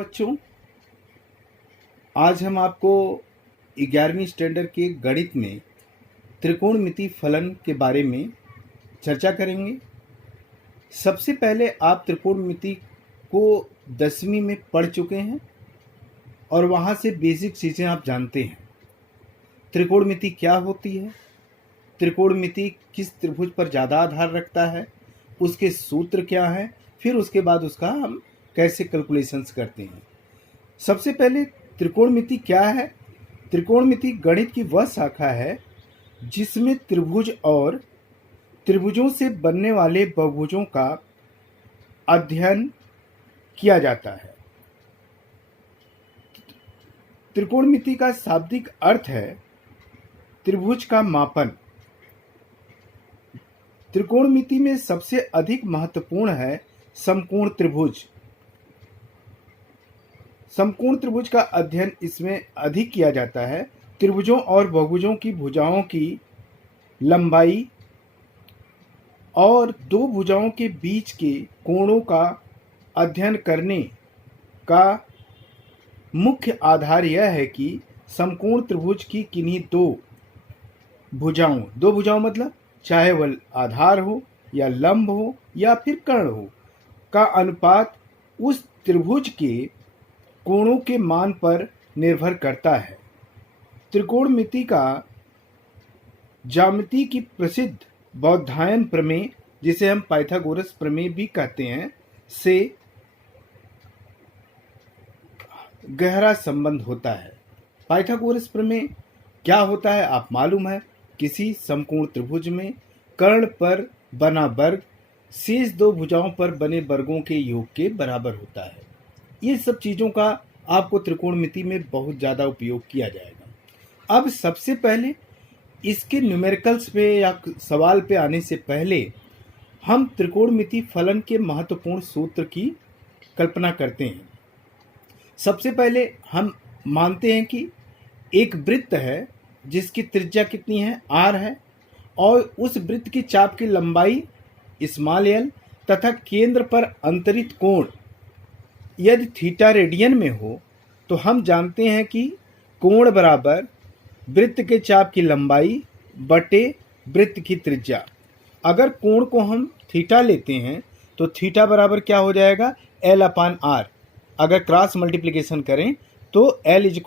बच्चों, आज हम आपको 11वीं स्टैंडर्ड के गणित में त्रिकोणमिति फलन के बारे में चर्चा करेंगे। सबसे पहले आप त्रिकोणमिति को 10वीं में पढ़ चुके हैं और वहाँ से बेसिक चीज़ें आप जानते हैं। त्रिकोणमिति क्या होती है, त्रिकोणमिति किस त्रिभुज पर ज़्यादा आधार रखता है, उसके सूत्र क्या हैं, फिर उसके बाद उसका हम कैसे कैलकुलेशंस करते हैं। सबसे पहले त्रिकोणमिति क्या है? त्रिकोणमिति गणित की वह शाखा है जिसमें त्रिभुज और त्रिभुजों से बनने वाले बहुभुजों का अध्ययन किया जाता है। त्रिकोणमिति का शाब्दिक अर्थ है त्रिभुज का मापन। त्रिकोणमिति में सबसे अधिक महत्वपूर्ण है समकोण त्रिभुज। समकोण त्रिभुज का अध्ययन इसमें अधिक किया जाता है। त्रिभुजों और बहुभुजों की भुजाओं की लंबाई और दो भुजाओं के बीच के कोणों का अध्ययन करने का मुख्य आधार यह है कि समकोण त्रिभुज की किन्हीं दो भुजाओं मतलब चाहे वह आधार हो या लंब हो या फिर कर्ण हो का अनुपात उस त्रिभुज के कोणों के मान पर निर्भर करता है। त्रिकोणमिति का ज्यामिति की प्रसिद्ध बौधायन प्रमेय, जिसे हम पाइथागोरस प्रमेय भी कहते हैं, से गहरा संबंध होता है। पाइथागोरस प्रमेय क्या होता है आप मालूम है? किसी समकोण त्रिभुज में कर्ण पर बना वर्ग शेष दो भुजाओं पर बने वर्गों के योग के बराबर होता है। ये सब चीज़ों का आपको त्रिकोणमिति में बहुत ज़्यादा उपयोग किया जाएगा। अब सबसे पहले इसके न्यूमेरिकल्स पे या सवाल पे आने से पहले हम त्रिकोणमिति फलन के महत्वपूर्ण सूत्र की कल्पना करते हैं। सबसे पहले हम मानते हैं कि एक वृत्त है जिसकी त्रिज्या कितनी है, r है, और उस वृत्त की चाप की लंबाई स्मॉल l तथा केंद्र पर अंतरित कोण यदि थीटा रेडियन में हो तो हम जानते हैं कि कोण बराबर वृत्त के चाप की लंबाई बटे वृत्त की त्रिज्या। अगर कोण को हम थीटा लेते हैं तो थीटा बराबर क्या हो जाएगा? L/r। अगर क्रॉस मल्टीप्लिकेशन करें तो L =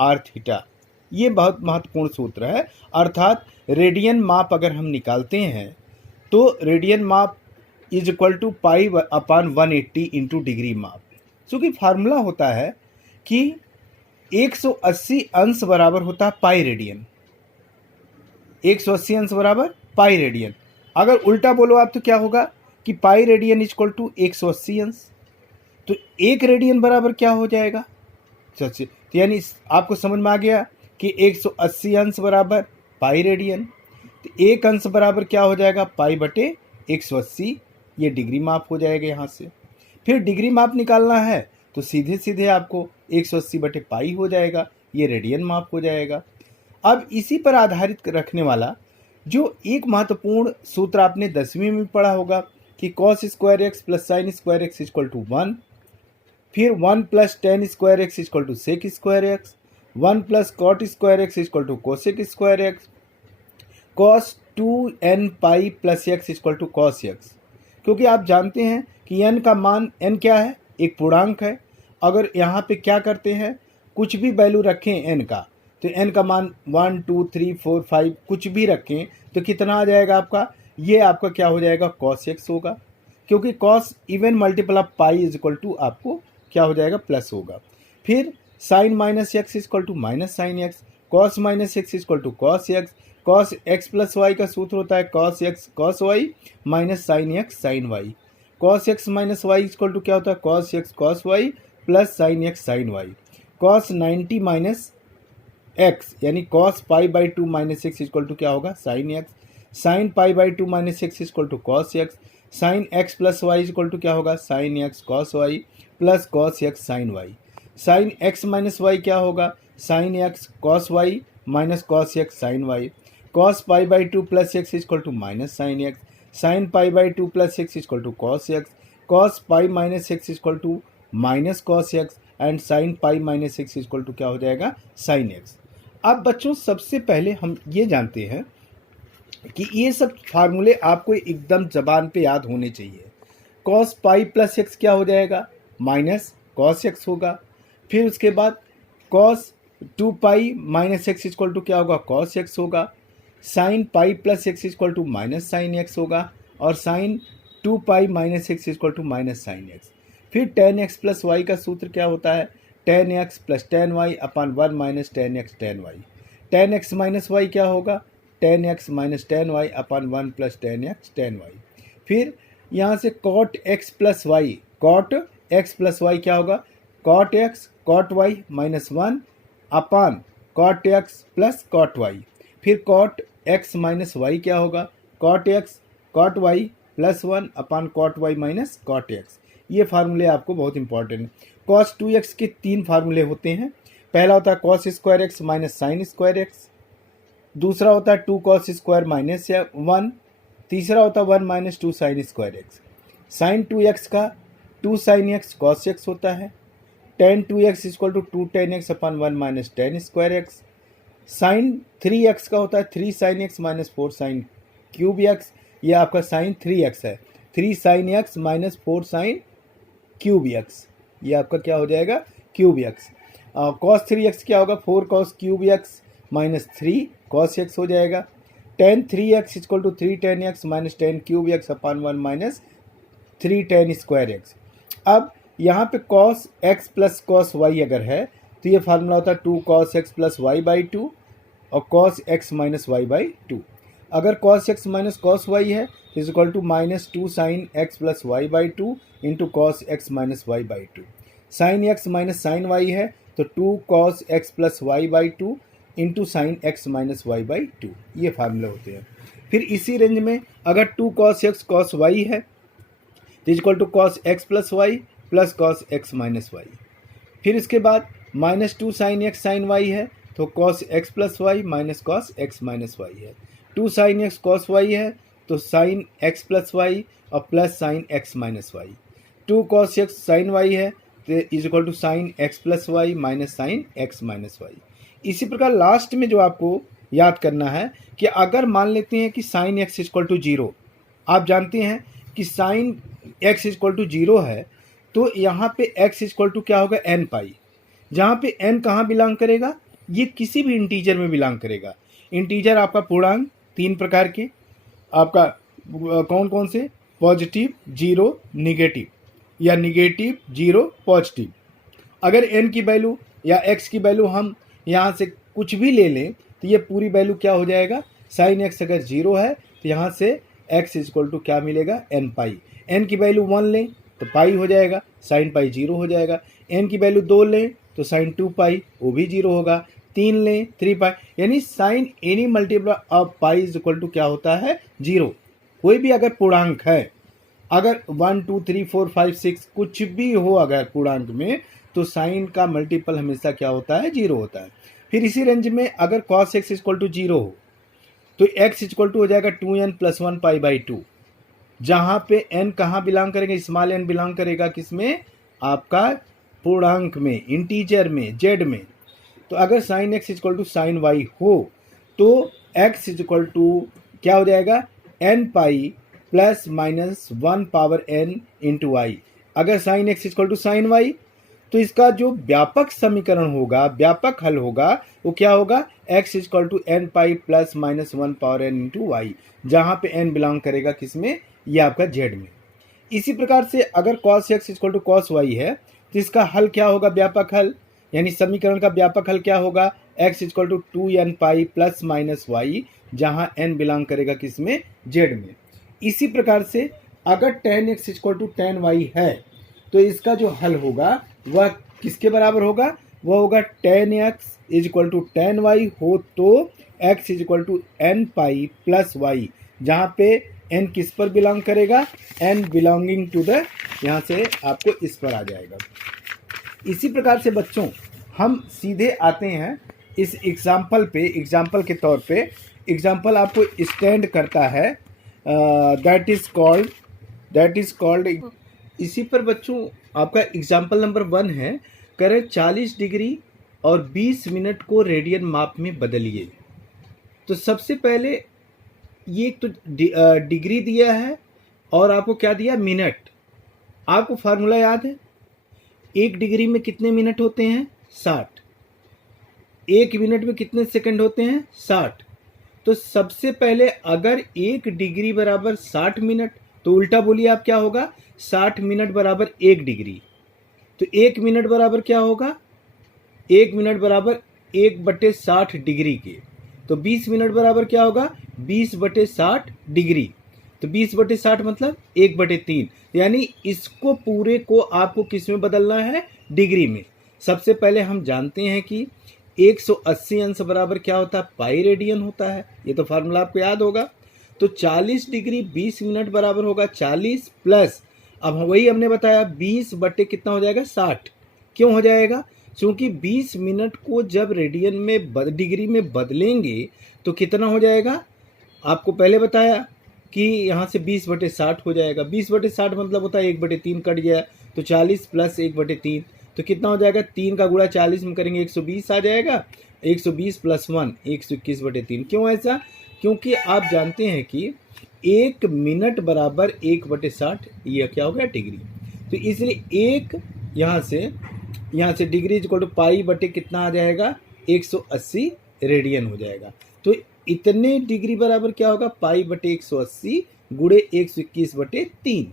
r थीटा। ये बहुत महत्वपूर्ण सूत्र है। अर्थात रेडियन माप अगर हम निकालते हैं तो रेडियन माप = π/180 इंटू डिग्री माप। चूँकि फार्मूला होता है कि 180 अंश बराबर होता है पाई रेडियन। 180 अंश बराबर पाई रेडियन। अगर उल्टा बोलो आप तो क्या होगा कि पाई रेडियन = 180 अंश। तो एक रेडियन बराबर क्या हो जाएगा? तो यानी आपको समझ में आ गया कि 180 अंश बराबर पाई रेडियन। तो एक अंश बराबर क्या हो जाएगा? पाई बटे 180। ये डिग्री माप हो जाएगा। यहाँ से फिर डिग्री माप निकालना है तो सीधे सीधे आपको 180 बटे पाई हो जाएगा। ये रेडियन माप हो जाएगा। अब इसी पर आधारित रखने वाला जो एक महत्वपूर्ण सूत्र आपने 10वीं में पढ़ा होगा कि cos² + sin² = 1, फिर 1 + tan² = sec²x, 1 + cot² = cosec²x, cos 2n पाई + x = cos x। क्योंकि आप जानते हैं कि n का मान, n क्या है? एक पूर्णांक है। अगर यहाँ पे क्या करते हैं, कुछ भी वैल्यू रखें n का, तो n का मान 1 2 3 4 5 कुछ भी रखें तो कितना आ जाएगा आपका? ये आपका क्या हो जाएगा? cos x होगा। क्योंकि cos इवन मल्टीपल ऑफ पाई = आपको क्या हो जाएगा? प्लस होगा। फिर sin -x = -sin x, cos -x = cos x, cos x + y का सूत्र होता है cos x cos y - sin x sin y। cos x - y = क्या होता है? cos x cos y + sin x sin y। cos 90 - x यानी cos π/2 - x = क्या होगा? sin x। sin π/2 - x = cos x। sin x + y = क्या होगा? sin x cos y + cos x sin y। sin x - y क्या होगा? sin x cos y - cos x sin y। cos π/2 + x = -sin x। sin π/2 + x = cos x। cos π - x = -cos x। And sine pi minus x equal to क्या हो जाएगा, sine x. अब बच्चों सबसे पहले हम ये जानते हैं कि ये सब फार्मूले आपको एकदम जबान पे याद होने चाहिए। कॉस पाई प्लस एक्स क्या हो जाएगा, माइनस कॉस एक्स होगा। फिर उसके बाद cos 2 pi minus x equal to क्या होगा, कॉस एक्स होगा। Sine pi plus x equal to minus sine x होगा, और sine 2 pi minus x equal to minus sine x. फिर टेन एक्स प्लस वाई का सूत्र क्या होता है, tan x plus tan y upon 1 minus tan x tan y. Tan x minus y क्या होगा, tan x minus tan y upon 1 plus tan x tan y. फिर यहाँ से cot x plus y, cot x plus y क्या होगा, cot x cot y minus 1 upon cot x plus cot y. फिर cot x minus y क्या होगा, cot x cot y plus 1 upon cot y minus cot x. ये फार्मूले आपको बहुत important है। कॉस 2x के 3 फार्मूले होते हैं। पहला होता है cos square x minus sign square x, दूसरा होता है 2 कॉस स्क्वायर माइनस 1, तीसरा होता है 1 minus 2 sine square x. Sine 2x का 2 साइन एक्स कॉस एक्स होता है। Tan 2x equal to 2 tan x upon 1 minus tan square x. Sine 3x का होता है 3 sine x minus 4 sine cube x. ये आपका साइन 3x है, 3 sine x minus 4 sine cube x. ये आपका क्या हो जाएगा, क्यूब एक्स। कॉस 3x क्या होगा, 4 cos cube x minus 3 cos x हो जाएगा। Tan 3x equal to 3 tan x minus tan cube x upon 1 minus 3 tan square x. अब यहाँ पे cos x plus cos y अगर है तो ये फार्मूला होता है 2 cos x plus y by 2 और cos x minus y by 2। अगर cos x minus cos y है तो is equal to minus 2 sine x plus y by 2 into cos x minus y by 2। Sine x minus sine y है तो 2 cos x plus y by 2 into sine x minus y by 2। ये फार्मूले होते हैं। फिर इसी range में अगर 2 कॉस एक्स कॉस वाई है तो is equal to cos x plus y plus cos x minus y. फिर इसके बाद minus 2 sine x sine y है तो cos x plus y minus cos x minus y है। 2 साइन एक्स कॉस वाई है तो साइन एक्स प्लस वाई और plus sine x minus y. 2 cos x sine y है तो is equal to sine x plus y minus sine x minus y. इसी प्रकार last में जो आपको याद करना है कि अगर मान लेते हैं कि साइन एक्स इक्वल टू 0, आप जानते हैं कि साइन एक्स इक्वल टू 0 है तो यहाँ पे x इक्वल टू क्या होगा, n पाई। जहाँ पे n कहाँ बिलोंग करेगा, ये किसी भी इंटीजर में बिलोंग करेगा। इंटीजर आपका पूर्णांक 3 प्रकार के आपका कौन कौन से, पॉजिटिव, जीरो, निगेटिव या निगेटिव, जीरो, पॉजिटिव। अगर n की वैल्यू या x की वैल्यू हम यहाँ से कुछ भी ले लें तो ये पूरी वैल्यू क्या हो जाएगा, साइन x अगर 0 है तो यहाँ से x इक्वल टू क्या मिलेगा, n पाई। n की वैल्यू 1 लें तो पाई हो जाएगा, साइन पाई 0 हो जाएगा। n की वैल्यू 2 लें तो साइन 2 पाई, वो भी 0 होगा। 3 लें 3 पाई, यानी sine any multiple of pi is equal to क्या होता है, 0। कोई भी अगर पूर्णांक है, अगर 1 2 3 4 5 6 कुछ भी हो अगर पूर्णांक में, तो साइन का मल्टीपल हमेशा क्या होता है, 0 होता है। फिर इसी रेंज में अगर कॉस एक्स इक्वल टू 0 हो तो x इक्वल टू हो जाएगा 2n प्लस 1 पाई बाई 2। जहाँ पे n कहाँ बिलोंग करेगा, स्मॉल n बिलोंग करेगा किसमें, आपका पूर्णांक में, इंटीजर में, z में। तो अगर sine x equal to sine y हो तो x इक्वल टू क्या हो जाएगा, n pi plus minus 1 power n into y. अगर sine x equal to sine y तो इसका जो व्यापक समीकरण होगा, व्यापक हल होगा, वो क्या होगा, x equal to n pi plus minus 1 power n into y. जहाँ पे n बिलोंग करेगा किसमें, ये आपका z में। इसी प्रकार से अगर cos x equal to cos y है तो इसका हल क्या होगा, व्यापक हल, यानी समीकरण का व्यापक हल क्या होगा, x equal to 2n pi plus minus y, जहाँ n बिलोंग करेगा किसमें, z में। इसी प्रकार से अगर tan x equal to tan y है तो इसका जो हल होगा वह किसके बराबर होगा, वह होगा tan x is equal to tan y हो तो x is equal to n pi plus y, जहाँ पे n किस पर बिलोंग करेगा, n बिलोंगिंग टू द, यहाँ से आपको इस पर आ जाएगा। इसी प्रकार से बच्चों हम सीधे आते हैं इस एग्जाम्पल पे। एग्जाम्पल के तौर पे एग्जाम्पल आपको स्टैंड करता है, दैट इज कॉल्ड। इसी पर बच्चों आपका एग्जाम्पल नंबर 1 है, करें 40 डिग्री और 20 मिनट को रेडियन माप में बदलिए। तो सबसे पहले ये एक तो डिग्री दिया है और आपको क्या दिया, मिनट। आपको फार्मूला याद है, 1 डिग्री में कितने मिनट होते हैं, 60। 1 मिनट में कितने सेकंड होते हैं, 60। तो सबसे पहले अगर 1 डिग्री बराबर 60 मिनट, तो उल्टा बोलिए आप क्या होगा, 60 मिनट बराबर 1 डिग्री। तो 1 मिनट बराबर क्या होगा, 1 मिनट बराबर 1/60 डिग्री के। तो 20 मिनट बराबर क्या होगा, 20/60 डिग्री। तो 20/60 मतलब 1/3। यानी इसको पूरे को आपको किस में बदलना है, डिग्री में। सबसे पहले हम जानते हैं कि 180 अंश बराबर क्या होता है, पाई रेडियन होता है। ये तो फार्मूला आपको याद होगा। तो 40 डिग्री 20 मिनट बराबर होगा 40 प्लस, अब वही हमने बताया 20 बटे कितना हो जाएगा, 60। क्यों हो जाएगा, क्योंकि 20 मिनट को जब रेडियन में डिग्री में बदलेंगे तो कितना हो जाएगा, आपको पहले बताया कि यहाँ से 20/60 हो जाएगा। 20/60 मतलब होता है 1/3 कट गया, तो 40 प्लस 1/3 तो कितना हो जाएगा, 3 का गुणा 40 में करेंगे 120 आ जाएगा। 120 प्लस 1 121/3। क्यों ऐसा, क्योंकि आप जानते हैं कि 1 मिनट बराबर 1/60, ये क्या हो गया, डिग्री। तो इसलिए एक यहाँ से डिग्री इक्वल टू पाई बटे कितना आ जाएगा, 180 रेडियन हो जाएगा। तो इतने डिग्री बराबर क्या होगा, पाई बटे 180 गुणे 121/3।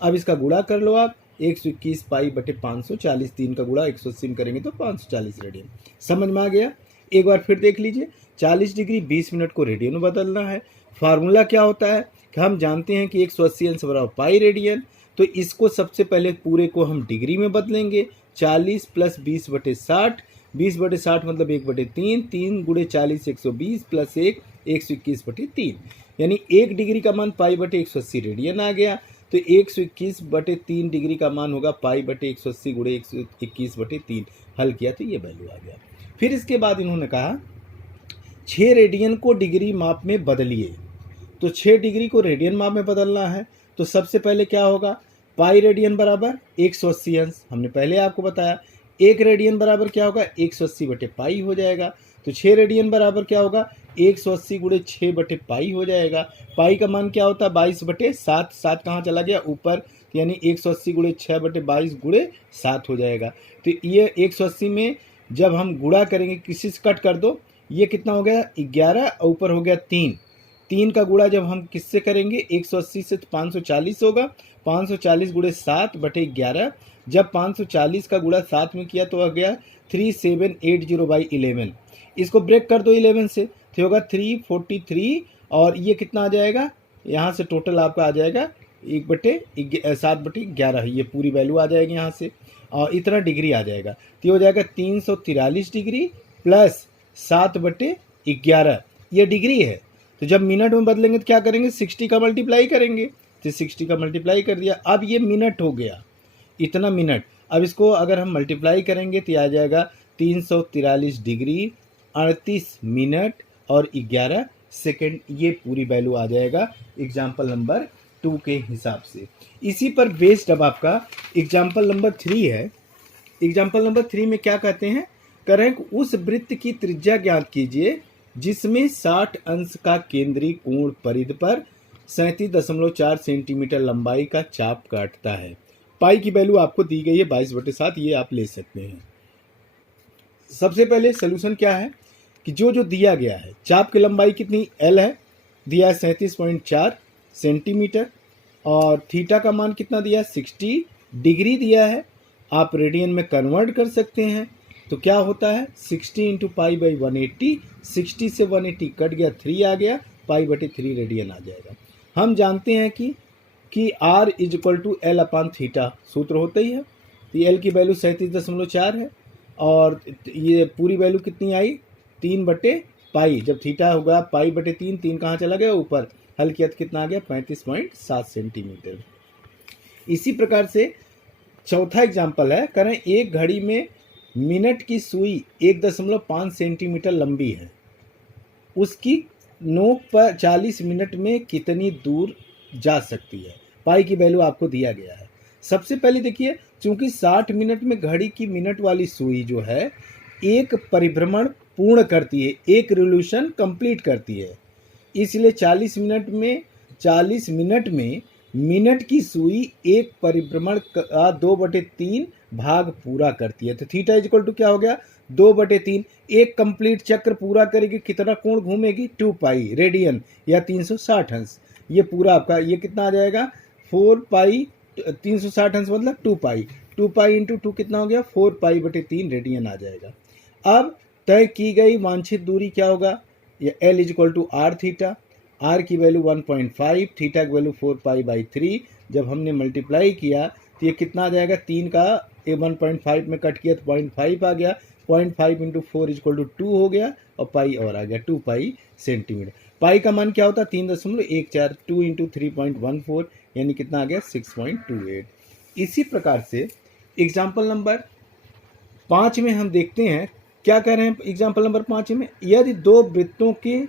अब इसका गुणा कर लो आप, 121 पाई बटे 540, 3 का गुणा 180 में करेंगे तो 540 रेडियन। समझ में आ गया। एक बार फिर देख लीजिए, 40 डिग्री 20 मिनट को रेडियन में बदलना है। फार्मूला क्या होता है कि हम जानते हैं कि 180 अंश बराबर पाई रेडियन। तो इसको सबसे पहले पूरे को हम डिग्री में बदलेंगे, 40 प्लस 20/60, 20/60 मतलब 1/3, 3 गुणे 40 120 प्लस 1 121/3। यानी 1 डिग्री का मान पाई बटे 180 रेडियन आ गया। तो 121/3 डिग्री का मान होगा पाई बटे 180 गुणे 121/3। हल किया तो ये वैल्यू आ गया। फिर इसके बाद इन्होंने कहा 6 रेडियन को डिग्री माप में बदलिए। तो 6 डिग्री को रेडियन माप में बदलना है। तो सबसे पहले क्या होगा, पाई रेडियन बराबर 180 अंश, हमने पहले आपको बताया। 1 रेडियन बराबर क्या होगा, 180 बटे पाई हो जाएगा। तो 6 रेडियन बराबर क्या होगा, 180 गुणे 6 बटे पाई हो जाएगा। पाई का मान क्या होता है, 22/7। 7 कहाँ चला गया, ऊपर, यानी 180 गुणे 6 बटे 22 गुणे 7 हो जाएगा। तो ये 180 में जब हम गुणा करेंगे, किसी से कट कर दो, ये कितना हो गया 11, ऊपर हो गया 3। 3 का गुणा जब हम किससे करेंगे, 180 से 540 होगा। 540 गुणे 7 बटे 11। जब 540 का गुणा 7 में किया तो आ गया 3780/11। इसको ब्रेक कर दो 11 से, तो होगा 343। और ये कितना आ जाएगा, यहाँ से टोटल आपका आ जाएगा 1/7/11। ये पूरी वैल्यू आ जाएगी यहाँ से, और इतना डिग्री आ जाएगा। तो ये हो जाएगा 343 डिग्री प्लस 7/11, ये डिग्री है। तो जब मिनट में बदलेंगे तो क्या करेंगे, 60 का मल्टीप्लाई करेंगे। तो 60 का मल्टीप्लाई कर दिया, अब ये मिनट हो गया, इतना मिनट। अब इसको अगर हम मल्टीप्लाई करेंगे तो आ जाएगा 343 डिग्री 38 मिनट और 11 सेकेंड। ये पूरी वैल्यू आ जाएगा एग्जाम्पल नंबर 2 के हिसाब से। इसी पर बेस्ड अब आपका एग्जाम्पल नंबर 3 है। एग्जाम्पल नंबर 3 में क्या कहते हैं, करें उस वृत्त की त्रिज्या ज्ञात कीजिए जिसमें 60 अंश का केंद्रीय कोण परिधि पर 37.4 सेंटीमीटर लंबाई का चाप काटता है। पाई की वैल्यू आपको दी गई है 22/7, ये आप ले सकते हैं। सबसे पहले सोल्यूशन क्या है कि जो दिया गया है, चाप की लंबाई कितनी एल है, दिया है 37.4 सेंटीमीटर, और थीटा का मान कितना दिया है 60 डिग्री दिया है। आप रेडियन में कन्वर्ट कर सकते हैं। तो क्या होता है 60 इंटू पाई बाई 180, 60 से 180 कट गया, 3 आ गया, पाई बटे 3 रेडियन आ जाएगा। हम जानते हैं कि R is equal to l upon theta सूत्र होता ही है। तो एल की वैल्यू 37.4 है, और ये पूरी वैल्यू कितनी आई 3/पाई। जब थीटा होगा पाई बटे 3, 3 कहाँ चला गया ऊपर, हल किया तो कितना आ गया 35.7 सेंटीमीटर। इसी प्रकार से चौथा एग्जाम्पल है, करें एक घड़ी में मिनट की सुई 1.5 सेंटीमीटर लंबी है, उसकी नोक पर 40 मिनट में कितनी दूर जा सकती है। पाई की वैल्यू आपको दिया गया है। सबसे पहले देखिए चूंकि 60 मिनट में घड़ी की मिनट वाली सुई जो है एक परिभ्रमण पूर्ण करती है, एक रिवोल्यूशन कंप्लीट करती है, इसलिए 40 मिनट में मिनट की सुई एक परिभ्रमण का 2/3 भाग पूरा करती है। तो थीटा इक्वल टू क्या हो गया, 2/3। एक कंप्लीट चक्र पूरा करेगी, कितना कोण घूमेगी, 2 पाई रेडियन या 360 अंश। ये पूरा आपका ये कितना आ जाएगा, 4 पाई 360 अंश मतलब 2 पाई, 2 पाई इंटू 2 कितना हो गया, 4 पाई/3 रेडियन आ जाएगा। अब तय की गई वांछित दूरी क्या होगा, ये L equal to r theta, आर की वैल्यू 1.5, थीटा की वैल्यू 4 पाई/3। जब हमने मल्टीप्लाई किया तो ये कितना आ जाएगा, 3 का 1.5 में कट किया तो 0.5 आ गया, 0.5 इंटू 4 इक्वल टू 2 हो गया, और पाई और आ गया 2 पाई सेंटीमीटर। पाई का मान क्या होता है, 3.14, 2 इंटू 3.14 यानी कितना आ गया, 6.28। इसी प्रकार से एग्जाम्पल नंबर 5 में हम देखते हैं क्या कह रहे हैं। एग्जाम्पल नंबर 5 में, यदि दो वृत्तों के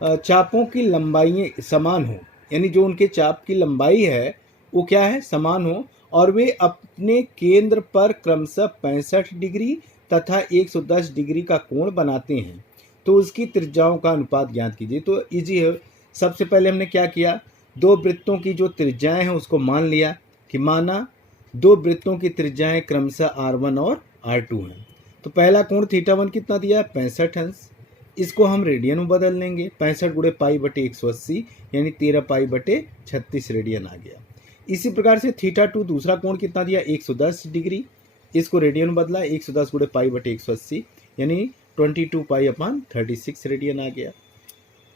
चापों की लंबाई समान हो, यानी जो उनके चाप की लंबाई है वो क्या है, समान हो, और वे अपने केंद्र पर क्रमशः 65 डिग्री तथा 110 डिग्री का कोण बनाते हैं, तो उसकी त्रिज्याओं का अनुपात ज्ञात कीजिए। तो इजी है। सबसे पहले हमने क्या किया, दो वृत्तों की जो त्रिज्याएं हैं उसको मान लिया कि माना दो वृत्तों की त्रिज्याएं क्रमशः R1 और R2 हैं। तो पहला कोण θ1 कितना दिया, 65 अंश। इसको हम रेडियन में बदल लेंगे, 65 गुणे पाई/180 यानी 13 पाई/36 रेडियन आ गया। इसी प्रकार से θ2 दूसरा कोण कितना दिया, 110 डिग्री। इसको रेडियन में बदला, 110 गुणे पाई/180 यानी 22 पाई/36 रेडियन आ गया।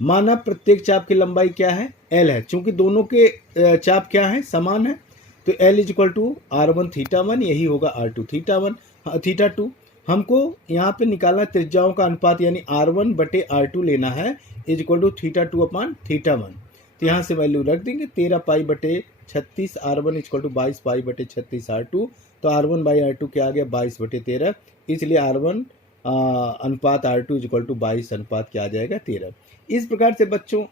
माना प्रत्येक चाप की लंबाई क्या है, L है, चूंकि दोनों के चाप क्या है, समान है, तो L इक्वल टू R1 θ1 यही होगा R2 θ1 θ2। हमको यहाँ पे निकालना त्रिज्याओं का अनुपात यानी R1/R2 लेना है इक्वल टू θ2/θ1। तो यहाँ से वैल्यू रख देंगे, 13 पाई/36 R1 इक्वल टू 22 पाई/36 R2। तो R1/R2 क्या आ गया, 22/13, इसलिए R1 अनुपात R2 इक्वल टू 22 अनुपात क्या आ जाएगा, 13। इस प्रकार से बच्चों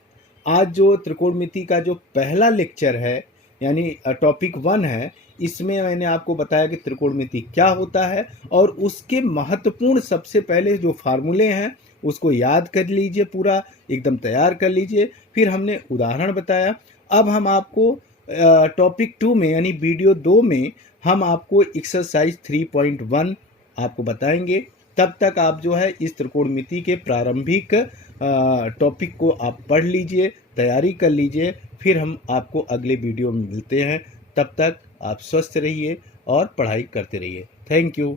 आज जो त्रिकोणमिति का जो पहला लेक्चर है यानी टॉपिक 1 है, इसमें मैंने आपको बताया कि त्रिकोणमिति क्या होता है और उसके महत्वपूर्ण सबसे पहले जो फार्मूले हैं उसको याद कर लीजिए, पूरा एकदम तैयार कर लीजिए। फिर हमने उदाहरण बताया। अब हम आपको टॉपिक 2 में यानी वीडियो 2 में हम आपको एक्सरसाइज 3.1 आपको बताएंगे। तब तक आप जो है इस त्रिकोणमिति के प्रारंभिक टॉपिक को आप पढ़ लीजिए, तैयारी कर लीजिए। फिर हम आपको अगले वीडियो में मिलते हैं। तब तक आप स्वस्थ रहिए और पढ़ाई करते रहिए। Thank you.